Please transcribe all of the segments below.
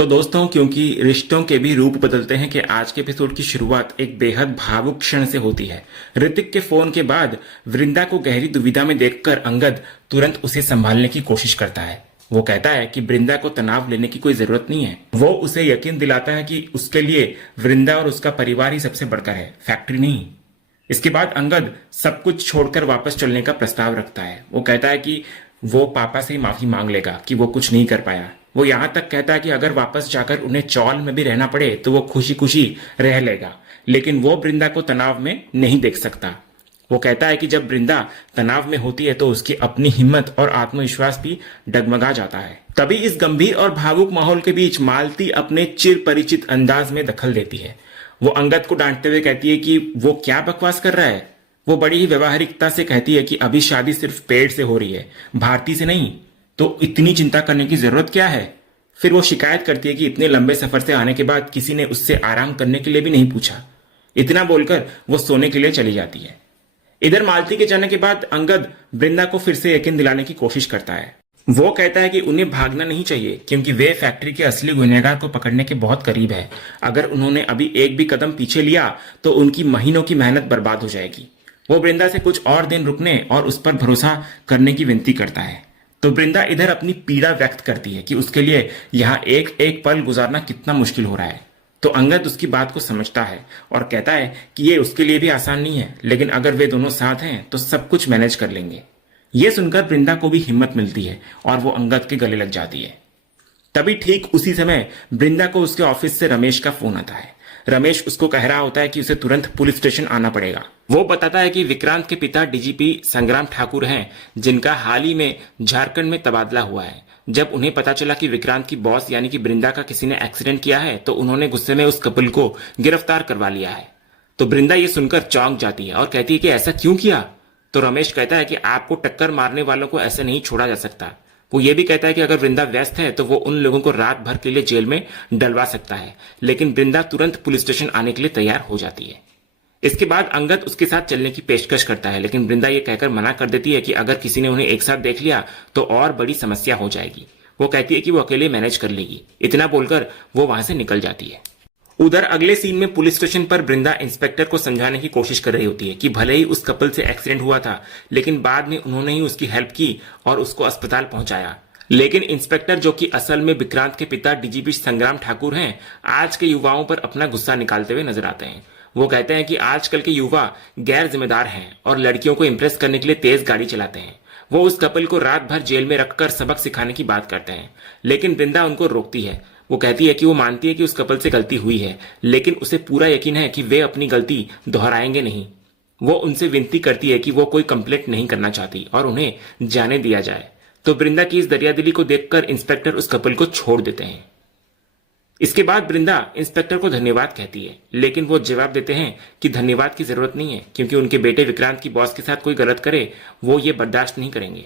तो दोस्तों, क्योंकि रिश्तों के भी रूप बदलते हैं कि आज के एपिसोड की शुरुआत एक बेहद भावुक क्षण से होती है। ऋतिक के फोन के बाद वृंदा को गहरी दुविधा में देखकर अंगद तुरंत उसे संभालने की कोशिश करता है। वो कहता है कि वृंदा को तनाव लेने की कोई जरूरत नहीं है। वो उसे यकीन दिलाता है कि उसके लिए वृंदा और उसका परिवार ही सबसे बढ़कर है, फैक्ट्री नहीं। इसके बाद अंगद सब कुछ छोड़कर वापस चलने का प्रस्ताव रखता है। वो कहता है कि वो पापा से माफी मांग लेगा कि वो कुछ नहीं कर पाया। वो यहां तक कहता है कि अगर वापस जाकर उन्हें चौल में भी रहना पड़े तो वो खुशी खुशी रह लेगा, लेकिन वो वृंदा को तनाव में नहीं देख सकता। वो कहता है कि जब वृंदा तनाव में होती है तो उसकी अपनी हिम्मत और आत्मविश्वास भी डगमगा जाता है। तभी इस गंभीर और भावुक माहौल के बीच मालती अपने चिर परिचित अंदाज में दखल देती है। वो अंगद को डांटते हुए कहती है कि वो क्या बकवास कर रहा है। वो बड़ी ही व्यवहारिकता से कहती है कि अभी शादी सिर्फ पेड़ से हो रही है, भारती से नहीं, तो इतनी चिंता करने की जरूरत क्या है। फिर वो शिकायत करती है कि इतने लंबे सफर से आने के बाद किसी ने उससे आराम करने के लिए भी नहीं पूछा। इतना बोलकर वो सोने के लिए चली जाती है। इधर मालती के जाने के बाद अंगद वृंदा को फिर से यकीन दिलाने की कोशिश करता है। वो कहता है कि उन्हें भागना नहीं चाहिए क्योंकि वे फैक्ट्री के असली गुनहगार को पकड़ने के बहुत करीब है। अगर उन्होंने अभी एक भी कदम पीछे लिया तो उनकी महीनों की मेहनत बर्बाद हो जाएगी। वो वृंदा से कुछ और दिन रुकने और उस पर भरोसा करने की विनती करता है। तो वृंदा इधर अपनी पीड़ा व्यक्त करती है कि उसके लिए यहाँ एक एक पल गुजारना कितना मुश्किल हो रहा है। तो अंगद उसकी बात को समझता है और कहता है कि ये उसके लिए भी आसान नहीं है, लेकिन अगर वे दोनों साथ हैं तो सब कुछ मैनेज कर लेंगे। ये सुनकर वृंदा को भी हिम्मत मिलती है और वो अंगद के गले लग जाती है। तभी ठीक उसी समय वृंदा को उसके ऑफिस से रमेश का फोन आता है। रमेश उसको कह रहा होता है कि उसे तुरंत पुलिस स्टेशन आना पड़ेगा। वो बताता है कि विक्रांत के पिता डीजीपी संग्राम ठाकुर हैं, जिनका हाल ही में झारखंड में तबादला हुआ है। जब उन्हें पता चला कि विक्रांत की बॉस यानी कि वृंदा का किसी ने एक्सीडेंट किया है तो उन्होंने गुस्से में उस कपल को गिरफ्तार करवा लिया है। तो वृंदा ये सुनकर चौंक जाती है और कहती है कि ऐसा क्यों किया। तो रमेश कहता है कि आपको टक्कर मारने वालों को ऐसे नहीं छोड़ा जा सकता। वो ये भी कहता है कि अगर वृंदा व्यस्त है तो वो उन लोगों को रात भर के लिए जेल में डलवा सकता है, लेकिन वृंदा तुरंत पुलिस स्टेशन आने के लिए तैयार हो जाती है। इसके बाद अंगद उसके साथ चलने की पेशकश करता है, लेकिन वृंदा ये कहकर मना कर देती है कि अगर किसी ने उन्हें एक साथ देख लिया तो और बड़ी समस्या हो जाएगी। वो कहती है कि वो अकेले मैनेज कर लेगी। इतना बोलकर वो वहां से निकल जाती है। उधर अगले सीन में पुलिस स्टेशन पर वृंदा इंस्पेक्टर को समझाने की कोशिश कर रही होती है कि भले ही उस कपल से एक्सीडेंट हुआ था, लेकिन बाद में उन्होंने ही उसकी हेल्प की और उसको अस्पताल पहुंचाया। लेकिन इंस्पेक्टर, जो कि असल में विक्रांत के पिता डीजीपी संग्राम ठाकुर हैं, आज के युवाओं पर अपना गुस्सा निकालते हुए नजर आते हैं। वो कहते हैं कि आजकल के युवा गैर जिम्मेदार हैं और लड़कियों को इंप्रेस करने के लिए तेज गाड़ी चलाते हैं। वो उस कपल को रात भर जेल में रखकर सबक सिखाने की बात करते हैं, लेकिन वृंदा उनको रोकती है। वो कहती है कि वो मानती है कि उस कपल से गलती हुई है, लेकिन उसे पूरा यकीन है कि वे अपनी गलती दोहराएंगे नहीं। वो उनसे विनती करती है कि वो कोई कंप्लेंट नहीं करना चाहती और उन्हें जाने दिया जाए। तो वृंदा की इस दरियादिली को देखकर इंस्पेक्टर उस कपल को छोड़ देते हैं। इसके बाद वृंदा इंस्पेक्टर को धन्यवाद कहती है, लेकिन वो जवाब देते हैं कि धन्यवाद की जरूरत नहीं है क्योंकि उनके बेटे विक्रांत की बॉस के साथ कोई गलत करे वो ये बर्दाश्त नहीं करेंगे।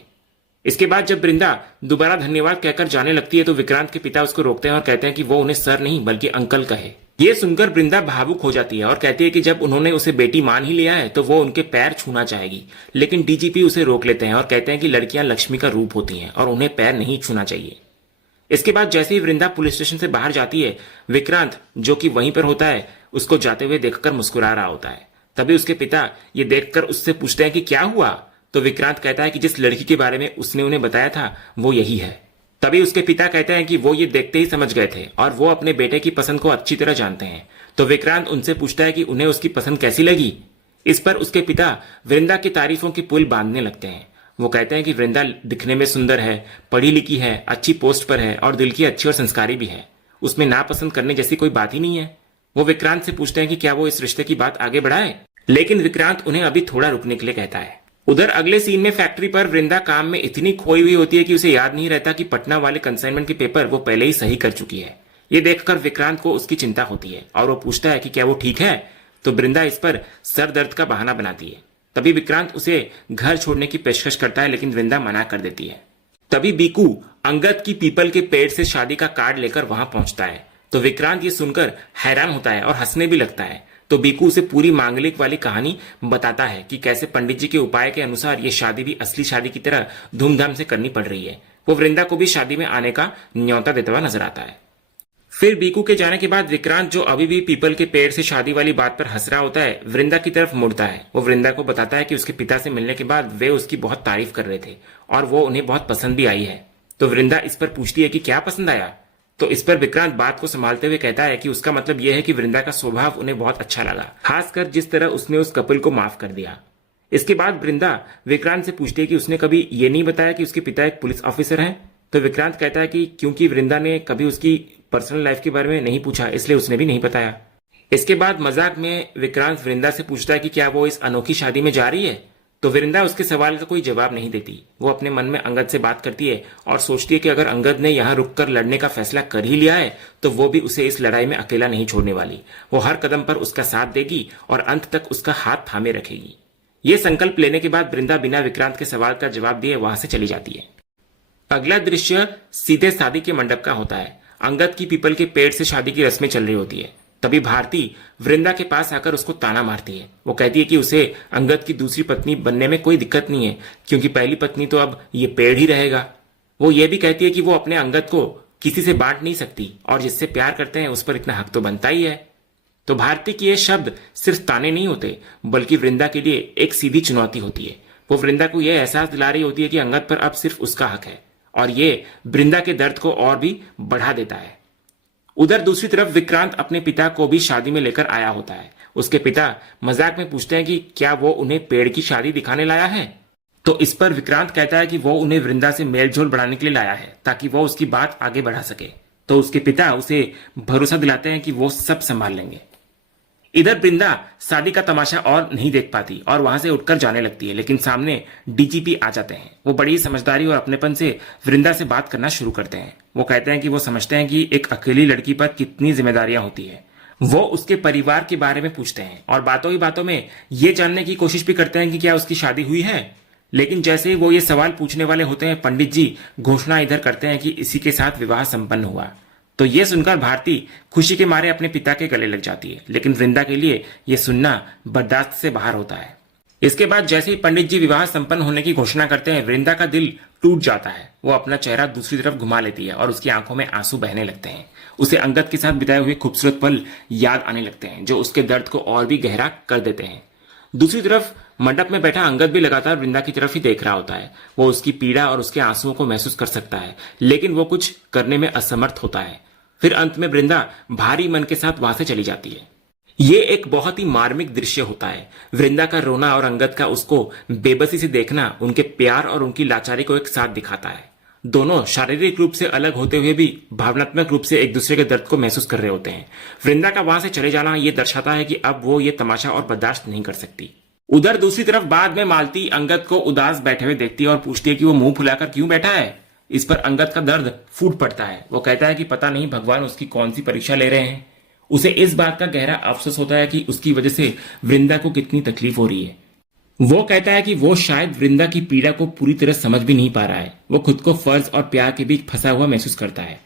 इसके बाद जब वृंदा दोबारा धन्यवाद कहकर जाने लगती है तो विक्रांत के पिता उसको रोकते हैं और कहते हैं कि वो उन्हें सर नहीं बल्कि अंकल कहे। ये सुनकर वृंदा भावुक हो जाती है और कहती है कि जब उन्होंने उसे बेटी मान ही लिया है तो वो उनके पैर छूना चाहेगी, लेकिन डीजीपी उसे रोक लेते हैं और कहते हैं कि लड़कियां लक्ष्मी का रूप होती हैं और उन्हें पैर नहीं छूना चाहिए। इसके बाद जैसे ही वृंदा पुलिस स्टेशन से बाहर जाती है, विक्रांत, जो कि वहीं पर होता है, उसको जाते हुए देखकर मुस्कुरा रहा होता है। तभी उसके पिता ये देखकर उससे पूछते हैं कि क्या हुआ। तो विक्रांत कहता है कि जिस लड़की के बारे में उसने उन्हें बताया था वो यही है। तभी उसके पिता कहते हैं कि वो ये देखते ही समझ गए थे और वो अपने बेटे की पसंद को अच्छी तरह जानते हैं। तो विक्रांत उनसे पूछता है कि उन्हें उसकी पसंद कैसी लगी। इस पर उसके पिता वृंदा की तारीफों की पुल बांधने लगते हैं। वो कहते हैं कि वृंदा दिखने में सुंदर है, पढ़ी लिखी है, अच्छी पोस्ट पर है और दिल की अच्छी और संस्कारी भी है। उसमें नापसंद करने जैसी कोई बात ही नहीं है। वो विक्रांत से पूछते हैं कि क्या वो इस रिश्ते की बात आगे बढ़ाए, लेकिन विक्रांत उन्हें अभी थोड़ा रुकने के लिए कहता है। उधर अगले सीन में फैक्ट्री पर वृंदा काम में इतनी खोई हुई होती है कि उसे याद नहीं रहता कि पटना वाले कंसाइनमेंट के पेपर वो पहले ही सही कर चुकी है। ये देखकर विक्रांत को उसकी चिंता होती है और वो पूछता है कि क्या वो ठीक है। तो वृंदा इस पर सर दर्द का बहाना बनाती है। तभी विक्रांत उसे घर छोड़ने की पेशकश करता है, लेकिन वृंदा मना कर देती है। तभी बीकू अंगद की पीपल के पेड़ से शादी का कार्ड लेकर वहां पहुंचता है। तो विक्रांत ये सुनकर हैरान होता है और हंसने भी लगता है। तो बीकू उसे पूरी मांगलिक वाली कहानी बताता है कि कैसे पंडित जी के उपाय के अनुसार ये शादी भी असली शादी की तरह धूमधाम से करनी पड़ रही है। वो वृंदा को भी शादी में आने का न्योता देता हुआ नजर आता है। फिर बीकू के जाने के बाद विक्रांत, जो अभी भी पीपल के पेड़ से शादी वाली बात पर हंस रहा होता है, वृंदा की तरफ मुड़ता है। वो वृंदा को बताता है कि उसके पिता से मिलने के बाद वे उसकी बहुत तारीफ कर रहे थे और वो उन्हें बहुत पसंद भी आई है। तो वृंदा इस पर पूछती है कि क्या पसंद आया। तो इस पर विक्रांत बात को संभालते हुए कहता है कि उसका मतलब यह है कि वृंदा का स्वभाव उन्हें बहुत अच्छा लगा, खासकर जिस तरह उसने उस कपल को माफ कर दिया। इसके बाद वृंदा विक्रांत से पूछती है कि उसने कभी ये नहीं बताया कि उसके पिता एक पुलिस ऑफिसर हैं। तो विक्रांत कहता है कि क्योंकि वृंदा ने कभी उसकी पर्सनल लाइफ के बारे में नहीं पूछा, इसलिए उसने भी नहीं बताया। इसके बाद मजाक में विक्रांत वृंदा से पूछता है कि क्या वो इस अनोखी शादी में जा रही है। तो वृंदा उसके सवाल का कोई जवाब नहीं देती। वो अपने मन में अंगद से बात करती है और सोचती है कि अगर अंगद ने यहाँ रुककर लड़ने का फैसला कर ही लिया है तो वो भी उसे इस लड़ाई में अकेला नहीं छोड़ने वाली। वो हर कदम पर उसका साथ देगी और अंत तक उसका हाथ थामे रखेगी। ये संकल्प लेने के बाद वृंदा बिना विक्रांत के सवाल का जवाब दिए वहां से चली जाती है। अगला दृश्य सीधे शादी के मंडप का होता है। अंगद की पीपल के पेड़ से शादी की रस्में चल रही होती है। तभी भारती वृंदा के पास आकर उसको ताना मारती है। वो कहती है कि उसे अंगद की दूसरी पत्नी बनने में कोई दिक्कत नहीं है, क्योंकि पहली पत्नी तो अब ये पेड़ ही रहेगा। वो ये भी कहती है कि वो अपने अंगद को किसी से बांट नहीं सकती और जिससे प्यार करते हैं उस पर इतना हक तो बनता ही है। तो भारती के ये शब्द सिर्फ ताने नहीं होते, बल्कि वृंदा के लिए एक सीधी चुनौती होती है। वो वृंदा को यह एहसास दिला रही होती है कि अंगद पर अब सिर्फ उसका हक है, और ये वृंदा के दर्द को और भी बढ़ा देता है। उधर दूसरी तरफ विक्रांत अपने पिता को भी शादी में लेकर आया होता है। उसके पिता मजाक में पूछते हैं कि क्या वो उन्हें पेड़ की शादी दिखाने लाया है। तो इस पर विक्रांत कहता है कि वो उन्हें वृंदा से मेलजोल बढ़ाने के लिए लाया है, ताकि वो उसकी बात आगे बढ़ा सके। तो उसके पिता उसे भरोसा दिलाते हैं कि वो सब संभाल लेंगे। इधर वृंदा शादी का तमाशा और नहीं देख पाती और वहां से उठकर जाने लगती है, लेकिन सामने डीजीपी आ जाते हैं। वो बड़ी समझदारी और अपनेपन से वृंदा से बात करना शुरू करते हैं। वो कहते हैं कि वो समझते हैं कि एक अकेली लड़की पर कितनी जिम्मेदारियां होती है। वो उसके परिवार के बारे में पूछते हैं और बातों ही बातों में ये जानने की कोशिश भी करते हैं कि क्या उसकी शादी हुई है। लेकिन जैसे ही वो ये सवाल पूछने वाले होते हैं, पंडित जी घोषणा इधर करते हैं कि इसी के साथ विवाह संपन्न हुआ। तो ये सुनकर भारती खुशी के मारे अपने पिता के गले लग जाती है, लेकिन वृंदा के लिए यह सुनना बर्दाश्त से बाहर होता है। इसके बाद जैसे ही पंडित जी विवाह संपन्न होने की घोषणा करते हैं, वृंदा का दिल टूट जाता है। वो अपना चेहरा दूसरी तरफ घुमा लेती है और उसकी आंखों में आंसू बहने लगते हैं। उसे अंगद के साथ बिताए हुए खूबसूरत पल याद आने लगते हैं, जो उसके दर्द को और भी गहरा कर देते हैं। दूसरी तरफ मंडप में बैठा अंगद भी लगातार वृंदा की तरफ ही देख रहा होता है। वो उसकी पीड़ा और उसके आंसुओं को महसूस कर सकता है, लेकिन वो कुछ करने में असमर्थ होता है। फिर अंत में वृंदा भारी मन के साथ वहां से चली जाती है। ये एक बहुत ही मार्मिक दृश्य होता है। वृंदा का रोना और अंगद का उसको बेबसी से देखना उनके प्यार और उनकी लाचारी को एक साथ दिखाता है। दोनों शारीरिक रूप से अलग होते हुए भी भावनात्मक रूप से एक दूसरे के दर्द को महसूस कर रहे होते हैं। वृंदा का वहां से चले जाना ये दर्शाता है कि अब वो ये तमाशा और बर्दाश्त नहीं कर सकती। उधर दूसरी तरफ बाद में मालती अंगद को उदास बैठे हुए देखती है और पूछती है कि वो मुंह फुलाकर क्यों बैठा है। इस पर अंगद का दर्द फूट पड़ता है। वो कहता है कि पता नहीं भगवान उसकी कौन सी परीक्षा ले रहे हैं। उसे इस बात का गहरा अफसोस होता है कि उसकी वजह से वृंदा को कितनी तकलीफ हो रही है। वो कहता है कि वो शायद वृंदा की पीड़ा को पूरी तरह समझ भी नहीं पा रहा है। वो खुद को फर्ज और प्यार के बीच फंसा हुआ महसूस करता है।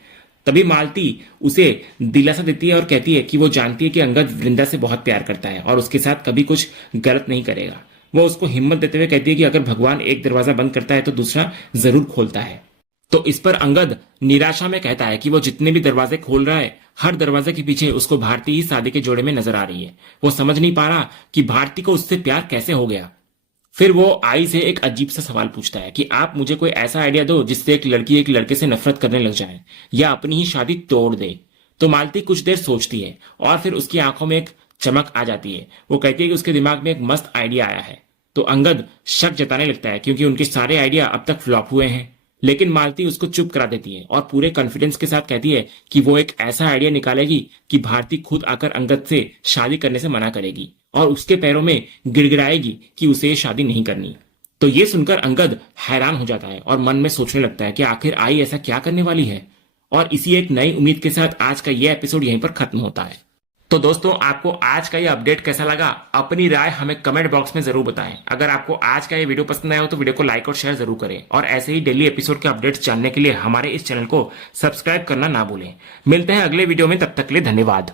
तभी मालती उसे दिलासा देती है और कहती है कि वो जानती है कि अंगद वृंदा से बहुत प्यार करता है और उसके साथ कभी कुछ गलत नहीं करेगा। वो उसको हिम्मत देते हुए कहती है कि अगर भगवान एक दरवाजा बंद करता है तो दूसरा जरूर खोलता है। तो इस पर अंगद निराशा में कहता है कि वो जितने भी दरवाजे खोल रहा है, हर दरवाजे के पीछे उसको भारती ही शादी के जोड़े में नजर आ रही है। वो समझ नहीं पा रहा कि भारती को उससे प्यार कैसे हो गया। फिर वो आई से एक अजीब सा सवाल पूछता है कि आप मुझे कोई ऐसा आइडिया दो जिससे एक लड़की एक लड़के से नफरत करने लग जाए या अपनी ही शादी तोड़ दे। तो मालती कुछ देर सोचती है और फिर उसकी आंखों में एक चमक आ जाती है। वो कहती है कि उसके दिमाग में एक मस्त आइडिया आया है। तो अंगद शक जताने लगता है, क्योंकि उनके सारे आइडिया अब तक फ्लॉप हुए हैं। लेकिन मालती उसको चुप करा देती है और पूरे कॉन्फिडेंस के साथ कहती है कि वो एक ऐसा आइडिया निकालेगी कि भारती खुद आकर अंगद से शादी करने से मना करेगी और उसके पैरों में गिड़गिड़ाएगी कि उसे शादी नहीं करनी। तो ये सुनकर अंगद हैरान हो जाता है और मन में सोचने लगता है कि आखिर आई ऐसा क्या करने वाली है। और इसी एक नई उम्मीद के साथ आज का यह एपिसोड यहीं पर खत्म होता है। तो दोस्तों, आपको आज का ये अपडेट कैसा लगा, अपनी राय हमें कमेंट बॉक्स में जरूर बताएं। अगर आपको आज का ये वीडियो पसंद आया हो तो वीडियो को लाइक और शेयर जरूर करें और ऐसे ही डेली एपिसोड के अपडेट्स जानने के लिए हमारे इस चैनल को सब्सक्राइब करना ना भूलें। मिलते हैं अगले वीडियो में, तब तक के लिए धन्यवाद।